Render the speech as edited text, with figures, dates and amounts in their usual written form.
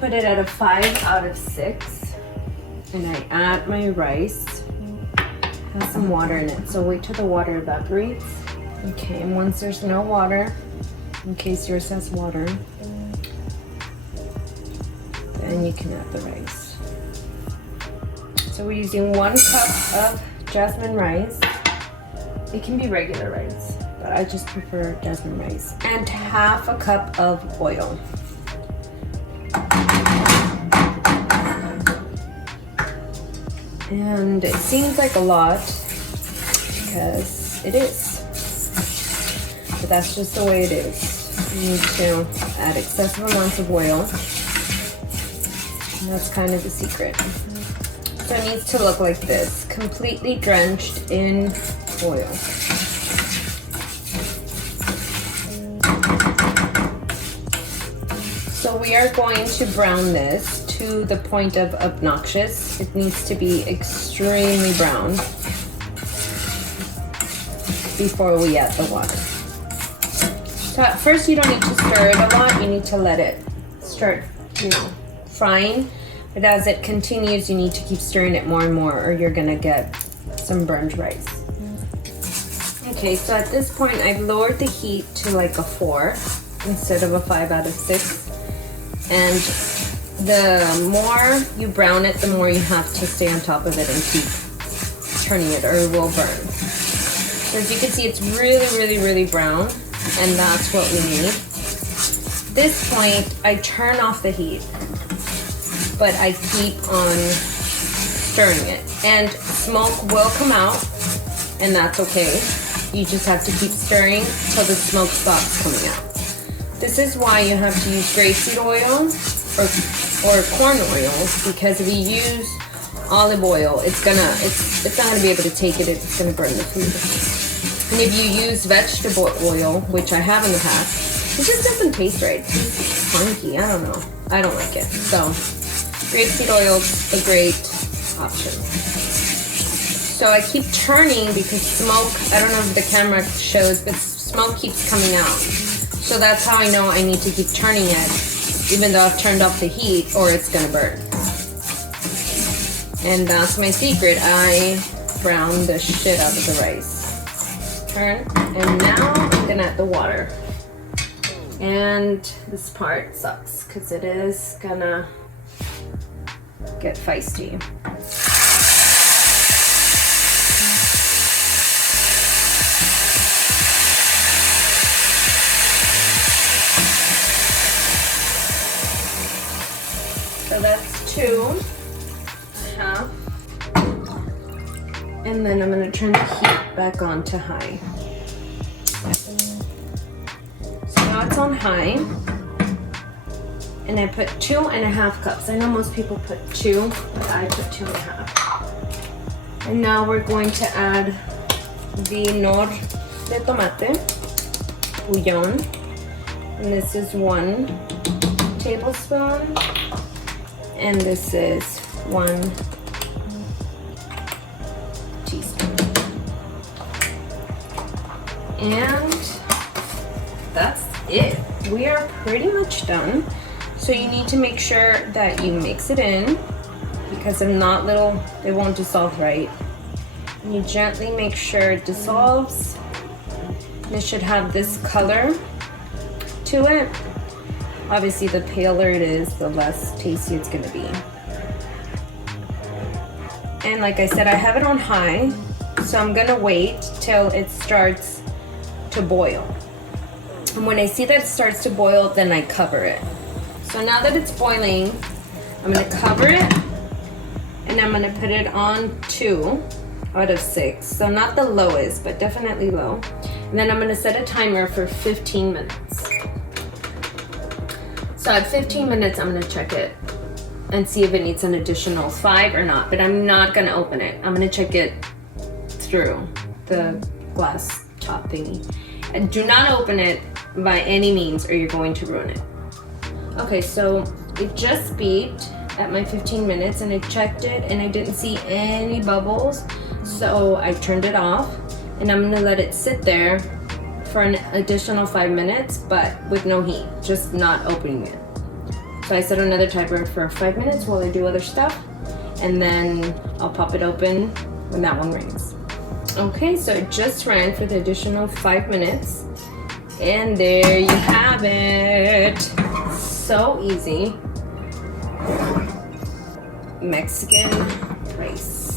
Put it at a 5 out of 6, and I add my rice. It has some water in it, so wait till the water evaporates. Okay, and once there's no water, in case yours has water, then you can add the rice. So we're using 1 cup of jasmine rice. It can be regular rice, but I just prefer jasmine rice. And half a cup of oil. And it seems like a lot because it is, but that's just the way it is. You need to add excessive amounts of oil, and that's kind of the secret. So it needs to look like this, completely drenched in oil. So we are going to brown this to the point of obnoxious. It needs to be extremely brown before we add the water. So at first you don't need to stir it a lot, you need to let it start, frying. But as it continues, you need to keep stirring it more and more or you're gonna get some burned rice. Okay, so at this point I've lowered the heat to like a 4 instead of a 5 out of 6. And the more you brown it, the more you have to stay on top of it and keep turning it or it will burn. So as you can see, it's really brown, and that's what we need. At this point, I turn off the heat, but I keep on stirring it. And smoke will come out, and that's okay. You just have to keep stirring till the smoke stops coming out. This is why you have to use grapeseed oil or corn oil, because if you use olive oil, it's not gonna be able to take it. It's gonna burn the food. And if you use vegetable oil, which I have in the past, it just doesn't taste right. It tastes funky. I don't know. I don't like it. So grapeseed oil is a great option. So I keep turning because smoke, I don't know if the camera shows, but smoke keeps coming out. So that's how I know I need to keep turning it, even though I've turned off the heat, or it's gonna burn. And that's my secret. I brown the shit out of the rice. Turn, and now I'm gonna add the water. And this part sucks, because it is gonna get feisty. So that's 2.5. And then I'm gonna turn the heat back on to high. So now it's on high. And I put 2.5 cups. I know most people put 2, but I put 2.5. And now we're going to add the knorr de tomate, bouillon. And this is 1 tablespoon. And this is 1 teaspoon. And that's it. We are pretty much done. So you need to make sure that you mix it in, because if not, they won't dissolve right. And you gently make sure it dissolves. And it should have this color to it. Obviously, the paler it is, the less tasty it's gonna be. And like I said, I have it on high, so I'm gonna wait till it starts to boil. And when I see that it starts to boil, then I cover it. So now that it's boiling, I'm gonna cover it, and I'm gonna put it on 2 out of 6. So not the lowest, but definitely low. And then I'm gonna set a timer for 15 minutes. So at 15 minutes, I'm gonna check it and see if it needs an additional 5 or not, but I'm not gonna open it. I'm gonna check it through the glass top thingy. And do not open it by any means or you're going to ruin it. Okay, so it just beeped at my 15 minutes and I checked it and I didn't see any bubbles. So I turned it off and I'm gonna let it sit there for an additional 5 minutes, but with no heat, just not opening it. So I set another timer for 5 minutes while I do other stuff, and then I'll pop it open when that one rings. Okay, so it just ran for the additional 5 minutes, and there you have it. So easy. Mexican rice.